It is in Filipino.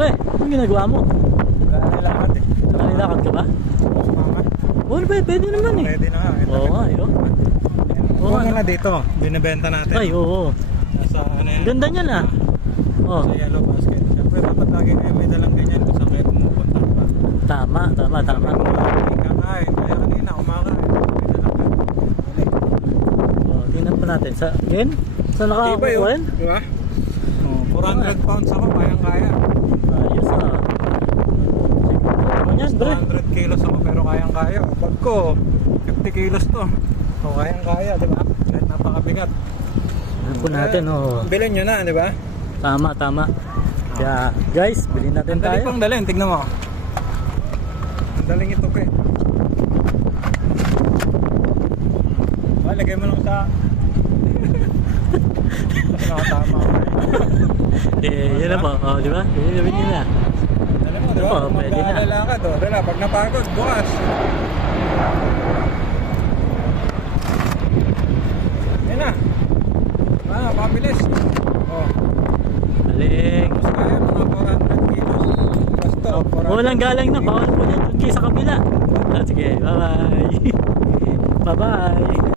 Pre, anong ginagawa mo? Nalilakad eh. Nalilakad ka ba? Sumama. Oo, pwede naman eh. Pwede na nga. Oo nga, yun. Oo Huwag nga, na dito. Binibenta natin. Ay, oo. Nasa ano yan. Ganda niyan ah. Oh, Sa yellow basket. Siyempre dapat lagi kayo may dalang ganyan kung saan kayo pumupunta pa. tama. Kakain. Kaya kanina kumakain. May dalang ganyan. Oh, tingnan pa natin. Sa, again? Sa nakakukuhin? Di ba? Oh, 400 pounds ako. Kayang-kaya. Ayos ah. Ano yan, bre? 200 kilos ako pero kayang-kaya. Pag ko, 50 kilos to. O kayang-kaya, di ba? Kahit napakabigat. Ano po natin, oh. Bilhin nyo na, di ba? Tama. Kaya, guys, bilhin natin Ang dali tayo. pang dalhin, tignan mo. Ang daling ito eh. Lagay mo lang sa... Tapos nakatama ko. Yun na po. Oh, di ba? Bilhin nyo na. Dali mo, di ba? Oo, pwede na. Maglalakad, oh. Dala, pag napagod, bukas. Yan na. Pabilis. Oh. Galing. Mas kaya mga 400 kilos. Basta, 400. Walang galang na. Bawal po yan. Doon kayo sa kabila. Ah, sige, bye-bye. Bye-bye.